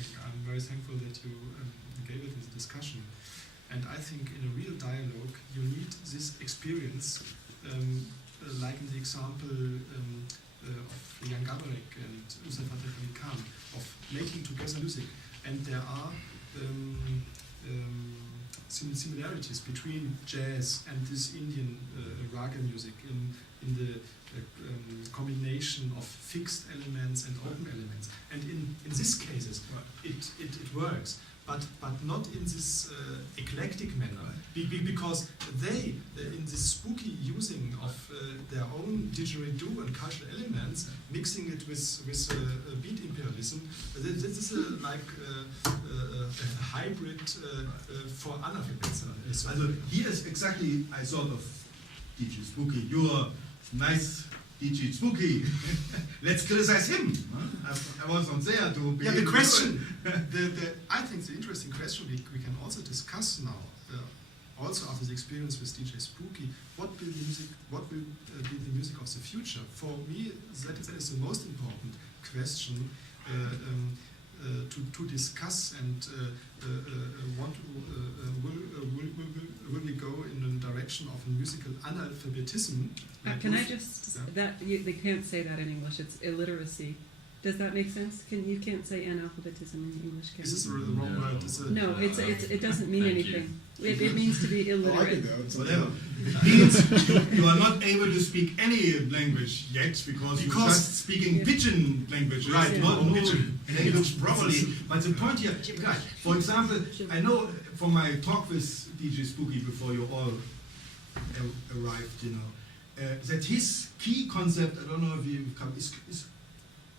think I'm very thankful that you gave it this discussion. And I think in a real dialogue, you need this experience, like in the example of Jan Gabarek and Usef Fateh Ali Khan, of making together music. And there are similarities between jazz and this Indian raga music in the combination of fixed elements and open elements. And in these cases, it works, but not in this eclectic manner, because they, in this spooky using of their own didgeridoo and cultural elements, mixing it with beat imperialism, this is like a hybrid for analphabets. Also here is exactly, I thought of DJ Spooky. You're nice DJ Spooky. Let's criticize him. I was not there to be. Yeah, the question. I think the interesting question we can also discuss now, also after the experience with DJ Spooky, what will be the music of the future? For me, that is the most important question to discuss, and will we go in the direction of a musical analphabetism? Can I just they can't say that in English. It's illiteracy. Does that make sense? You can't say analphabetism in English. Can Is this the wrong word? No, it doesn't mean anything. It means to be illiterate. Whatever. It means you are not able to speak any language yet because you're just speaking pidgin language, right? Not pidgin language properly. But the point here, guys, for example, I know from my talk with DJ Spooky before you all arrived, that his key concept, I don't know if you come, is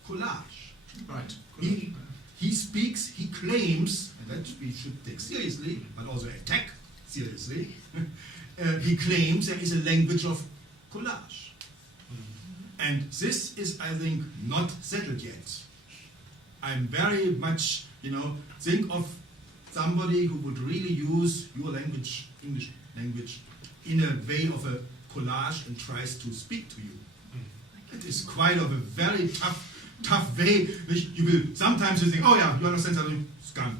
collage. Right. He speaks, he claims, and that we should take seriously, but also attack seriously. He claims there is a language of collage. And this is, I think, not settled yet. I'm very much, think of somebody who would really use your language, English language, in a way of a collage and tries to speak to you. It is quite of a very tough way. You will sometimes you think, oh yeah, you understand something, scan.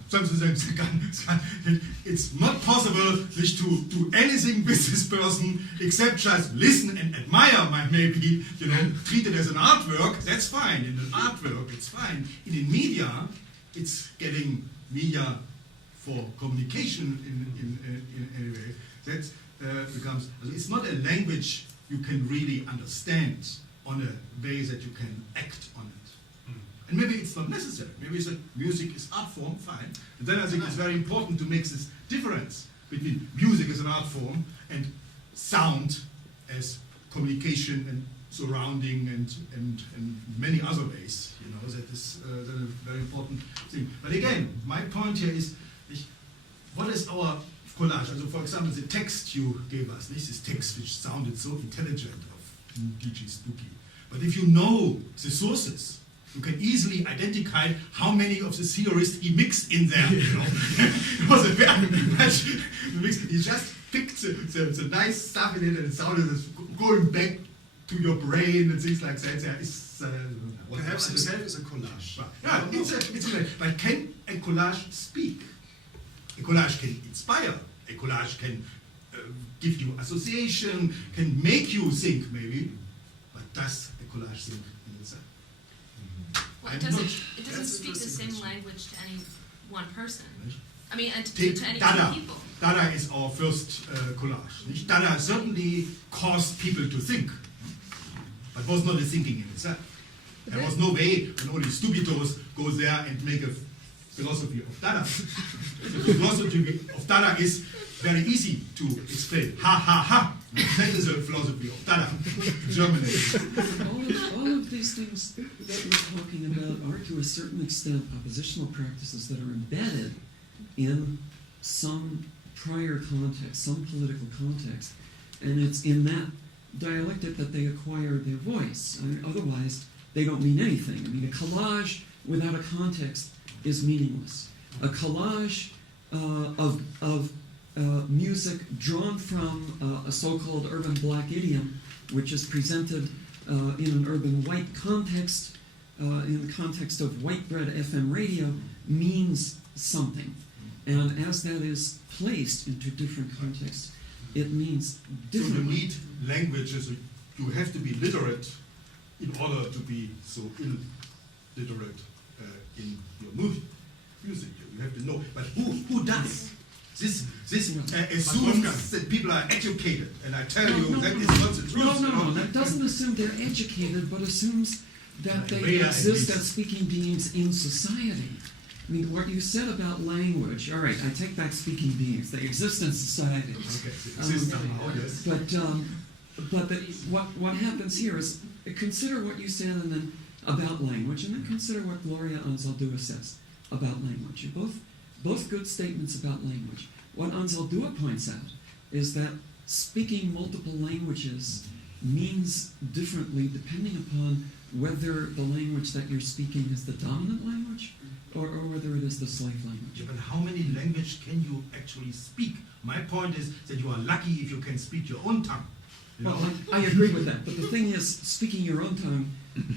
It's not possible to do anything with this person except just listen and admire, maybe, treat it as an artwork, that's fine. In an artwork, it's fine. In the media, it's getting media for communication in any way. That becomes, it's not a language you can really understand on a way that you can act on it. And maybe it's not necessary. Maybe it's music is art form, fine. But then I think it's very important to make this difference between music as an art form and sound as communication and surrounding and many other ways. That is a very important thing. But again, my point here is, what is our collage? Also, for example, the text you gave us, this is text which sounded so intelligent of DJ Spooky. But if you know the sources, you can easily identify how many of the theorists he mixed in there. It was a very much mix. He just picked the nice stuff in it, and it sounded going back to your brain and things like that. There is perhaps himself is a collage. Yeah, it's a collage. But can a collage speak? A collage can inspire. A collage can give you association, can make you think maybe. But does a collage think in itself? Well, it doesn't speak the same language to any one person. I mean, to any two people. Dada is our first collage. Dada certainly caused people to think, but was not a thinking in itself. There was no way when only stupidos go there and make a philosophy of Dada. The philosophy of Dada is very easy to explain. Ha ha ha! That is a philosophy of Dada. Germany. All of these things that we're talking about are to a certain extent oppositional practices that are embedded in some prior context, some political context, and it's in that dialectic that they acquire their voice. Otherwise, they don't mean anything. I mean, a collage without a context is meaningless. A collage of music drawn from a so-called urban black idiom, which is presented in an urban white context, in the context of white bread FM radio means something. And as that is placed into different contexts, it means So you different. need languages, you have to be literate in order to be so illiterate in your music. You have to know. But who does? This assumes that people are educated, and I tell you that is not the truth. No, that doesn't assume they're educated, but assumes that they exist as speaking beings in society. I mean, what you said about language, all right, I take back speaking beings. They exist in society. Okay, they exist somehow, yes. But what happens here is consider what you said and then about language, and then consider what Gloria Anzaldúa says about language. You're both good statements about language. What Anzaldúa points out is that speaking multiple languages means differently depending upon whether the language that you're speaking is the dominant language or whether it is the slave language. Yeah, but how many languages can you actually speak? My point is that you are lucky if you can speak your own tongue. You Well, know? I agree with that, but the thing is, speaking your own tongue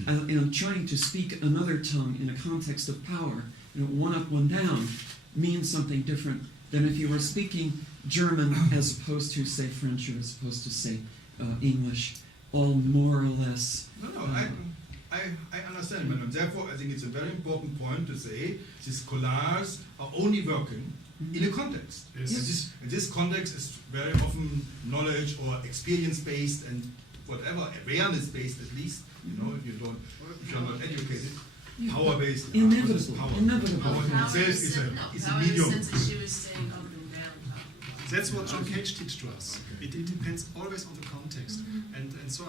and trying to speak another tongue in a context of power, one up, one down, means something different than if you were speaking German as opposed to, say, French or as opposed to, say, English, all more or less. No, I understand, madam. Therefore, I think it's a very important point to say these collages are only working in a context. Yes. And this context is very often knowledge or experience-based and whatever, awareness-based at least. You know, if you're not educated, power-based. Inevitable. Power. Inevitable. Power in Power itself is is a power in the medium. sense that she was saying up and down. That's what John Cage teaches to us. Okay. It depends always on the context. And so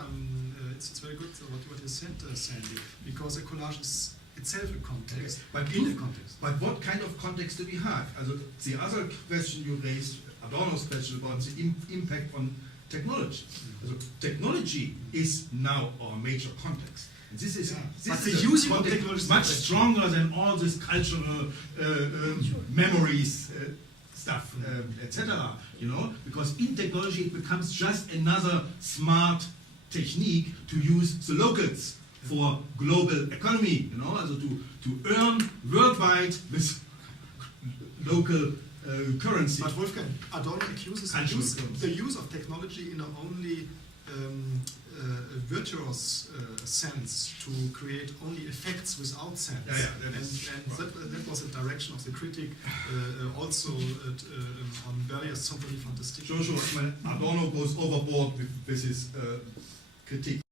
it's very good what you said, Sandy, because a collage is itself a context, But in a context. But what kind of context do we have? Also, the other question you raised, Adorno's question about the impact on technology. So technology is now our major context. And this is, But this the is a using of context technology is much not- stronger than all this cultural memories stuff, etc. You know, because in technology it becomes just another smart technique to use the locals for global economy. You know, also to earn worldwide with local currency. But Wolfgang, Adorno accuses the use of technology in an only virtuous sense to create only effects without sense. That and is right. that was the direction of the critic also on Berlioz' Symphony Fantastique. Sure. Adorno goes overboard with his critique.